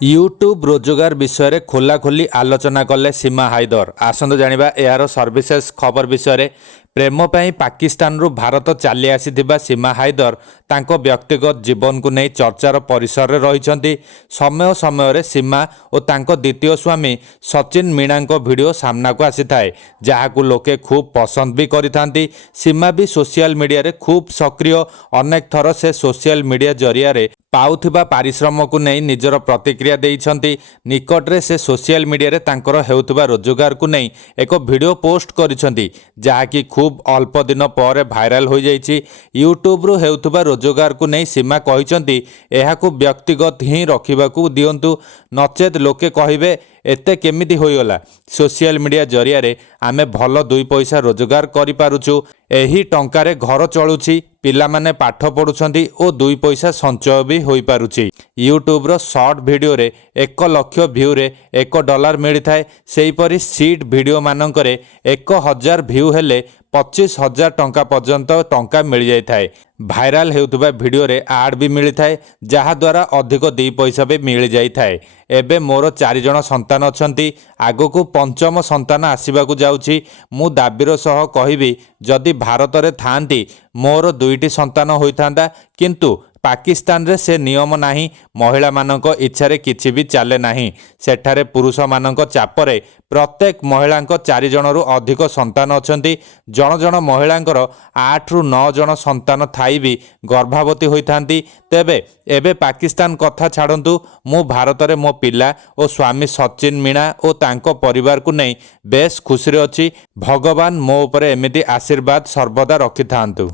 YouTube रोजगार विषय में खोलाखोली आलोचना कले सीमा हायदर। आसंतु जानिबा एयार सर्विसेस खबर विषय में। प्रेम पई पाकिस्तान रु भारत चली आसीथिबा सीमा हायदर तांको व्यक्तिगत जीवन को नहीं चर्चार परिसर रही। समय समय रे सीमा और तांको द्वितीय स्वामी सचिन मीणा वीडियो सामना को आसी थाए, जहाकू लोके खूब पसंद भी करिथांती। सीमा भी सोशल मीडिया रे खूब सक्रिय। अनेक थर से सोशल मीडिया जरिया रे पाउथिबा पारिश्रम को नहीं निजर प्रतिक्रिया देइछंती। निकटरे से सोशल मीडिया रे तांकर हेउथिबा रोजगार को नहीं एक वीडियो पोस्ट करिछंती, जहाकी खूब अल्प दिन पर भाइराल हो जाइछि। यूट्यूब रु हेउथिबा रोजगार को नहीं सीमा कहिछंती एहाकू व्यक्तिगत ही रखिबाकू दियंतु, नचेत लोके कहिबे एते केमिति होइगला। सोशल मीडिया जरिया रे आमे भल दुई पैसा रोजगार करि पारुछु। एही टंकारे घर चलुछि, पिलामाने पाठ पढ़ुछंती और दुई पैसा संचय भी होई पारुछि। यूट्यूब रो शॉर्ट वीडियो रे 1 लाख व्यू रे $1 मिली थाए। सेहीपरि सीट वीडियो मानकरे 1000 व्यू हेले 25,000 टंका पर्यंत टंका मिल जाई थाए। भाइराल हेउथबा वीडियो रे आड भी मिली थाए, जहा द्वारा अधिक 2 पैसा भी मिल जाई थाए। एबे मोर 4 जण संतान अछंती, आगो पंचम संतान आसीबाकू जाउछि। मु दाबीर सह कहिबी जदि भारत रे थांती मोर 2टी संतान होइथांदा, किंतु पाकिस्तान रे से नियम नाही। महिला मानक इच्छारे किछि भी चले नाही। सेठारे पुरुष मानक चापरे प्रत्येक महिलांक 4 जनरू अधिक संतान अछंती। जण जण महिलांकर 8 रु 9 जण संतान थाई भी गर्भवती होइथांती। तेबे एबे पाकिस्तान कथा छाड़ंतु, मु भारत रे मो पिला और स्वामी सचिन मीणा और तांको परिवार को नहीं बेस खुशी रे अछि। भगवान मो उपरे एमिति आशीर्वाद सर्वदा रखिथांतु।